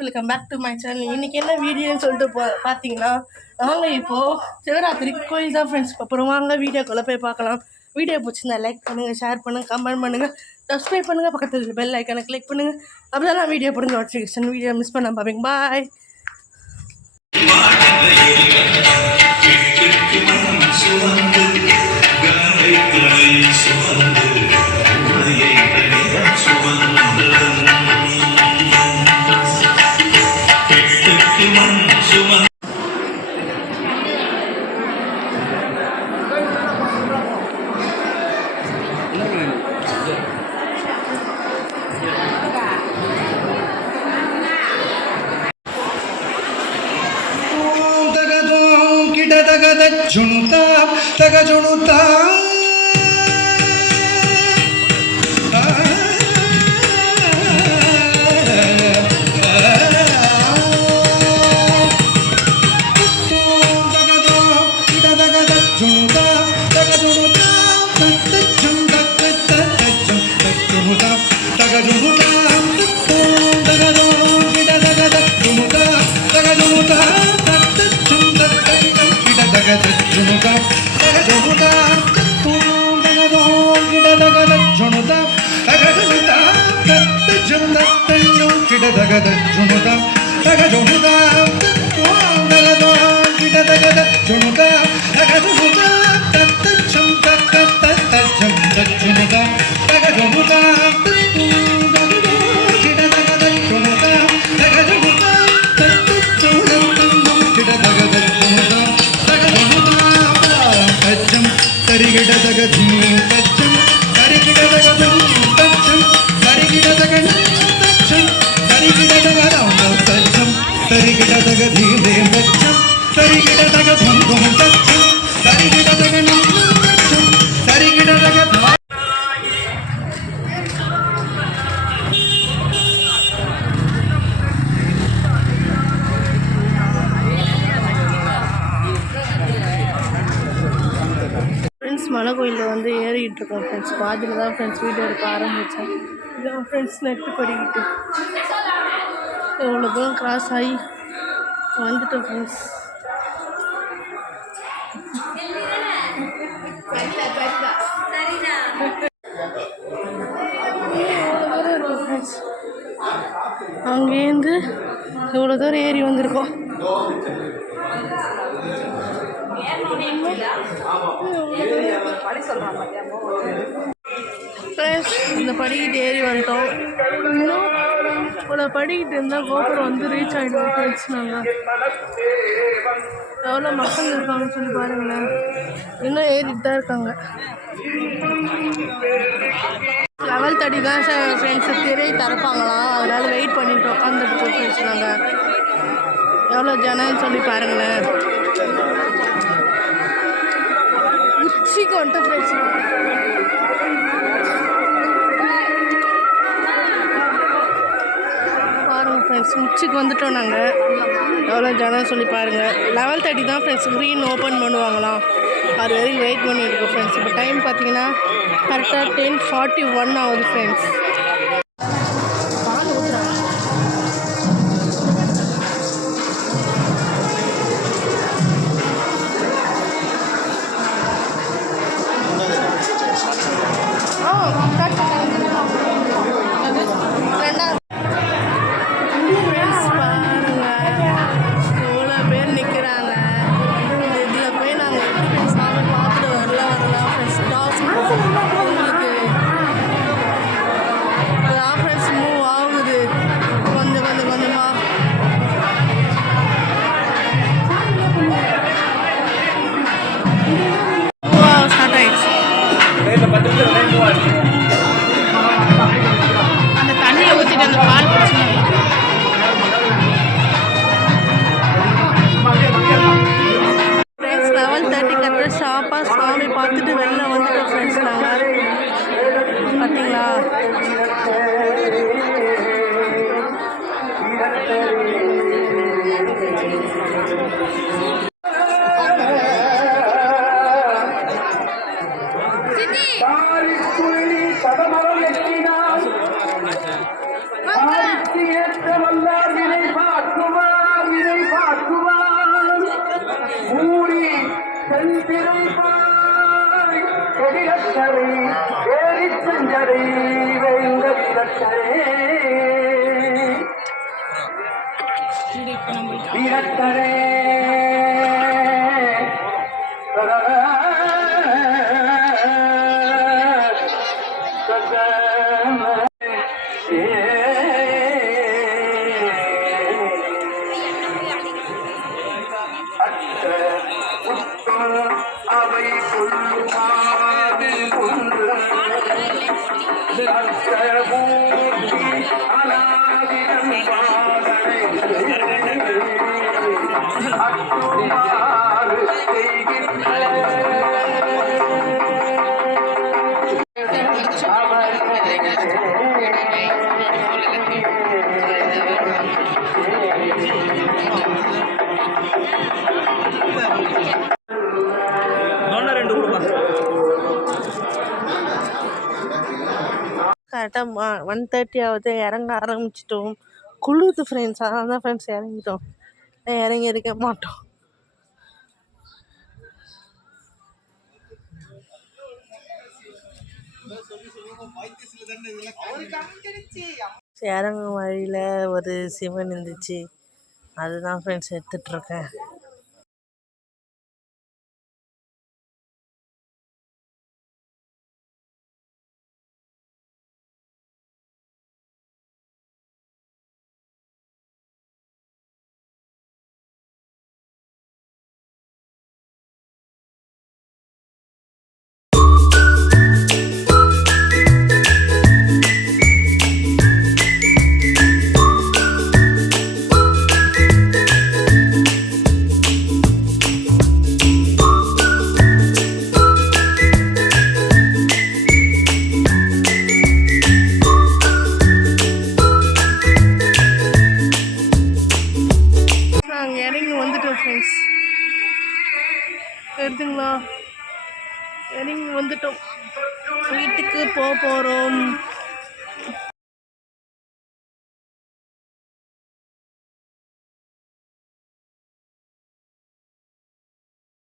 Welcome back to my channel. இன்றைக்கி என்ன வீடியோன்னு சொல்லிட்டு பார்த்தீங்கன்னா, நாங்கள் இப்போது சிவராத்திரி கோயில் தான் ஃப்ரெண்ட்ஸ். அப்புறம் வாங்க வீடியோக்குள்ளே போய் பார்க்கலாம். வீடியோ பிடிச்சிருந்தா லைக் பண்ணுங்கள், ஷேர் பண்ணுங்கள், கமெண்ட் பண்ணுங்கள், சப்ஸ்கிரைப் பண்ணுங்கள், பக்கத்தில் பெல் ஐக்கனை கிளிக் பண்ணுங்கள். அப்படி தான் வீடியோ போடுங்க நோட்டிஃபிகேஷன். வீடியோ மிஸ் பண்ண பார்ப்பீங்க. பாய். Taga junuta மலை கோயிலில் வந்து ஏறிக்கிட்டு இருக்கோம் ஃப்ரெண்ட்ஸ். பாதியில் தான் ஃப்ரெண்ட்ஸ் வீடியோ எடுக்க ஆரம்பித்தேன். இதான் ஃப்ரெண்ட்ஸ் நெட்டு படிக்கிட்டு எவ்வளோ தூரம் கிராஸ் ஆகி வந்துட்டோம் ஃப்ரெண்ட்ஸ். எவ்வளோ தூரம் இருக்கும் ஃப்ரெண்ட்ஸ். அங்கேருந்து எவ்வளோ தூரம் ஏறி வந்திருக்கோம். இந்த படிக்கிட்டு ஏறி வந்துட்டோம். இன்னும் இவ்வளோ படிக்கிட்டு இருந்தால் கோபுரம் வந்து ரீச் ஆகிடுவோம் ஃப்ரெண்ட்ஸ். நாங்கள் எவ்வளோ மக்கள் இருக்காங்கன்னு சொல்லி பாருங்களேன். இன்னும் ஏறிட்டு தான் இருக்காங்க. 11:30 தான் ஃப்ரெண்ட்ஸு திரை திறப்பாங்களாம். அதனால் வெயிட் பண்ணிட்டு உட்காந்துட்டு இருக்கோம் ஃப்ரெண்ட்ஸ். நாங்கள் எவ்வளோ ஜனம்னு சொல்லி பாருங்களேன். உச்சிக்கு வந்துட்டு ஃப்ரெண்ட்ஸ். பாருங்கள் ஃப்ரெண்ட்ஸ், உச்சிக்கு வந்துட்டோம் நாங்கள். எவ்வளோ ஜனம் சொல்லி பாருங்கள். 11:30 தான் ஃப்ரெண்ட்ஸ் ஸ்க்ரீன் ஓப்பன் பண்ணுவாங்களாம். அது வரைக்கும் வெயிட் பண்ணியிருக்கோம் ஃப்ரெண்ட்ஸ். இப்போ டைம் பார்த்தீங்கன்னா கரெக்டாக 10:41 ஆகுது ஃப்ரெண்ட்ஸ். வீரத்தரே அவை கொள்ளுமாறு கொன்று அலாதிரம் பாதனை அத்துமாறு செய்கின்ற கரெக்டாக 1:30 ஆகுது, இறங்க ஆரம்பிச்சிட்டோம். குளிருது ஃப்ரெண்ட்ஸ், அதனால தான் ஃப்ரெண்ட்ஸ் இறங்கிட்டோம். இறங்கி இருக்க மாட்டோம். இறங்கும் வழியில் ஒரு சிவன் இருந்துச்சு, அதுதான் ஃப்ரெண்ட்ஸ் எடுத்துட்ருக்கேன். நாங்கள் இறங்கி வந்துட்டோம் ஃப்ரெண்ட்ஸ், எடுத்துங்களா? இறங்கி வந்துட்டோம், வீட்டுக்கு போகிறோம்.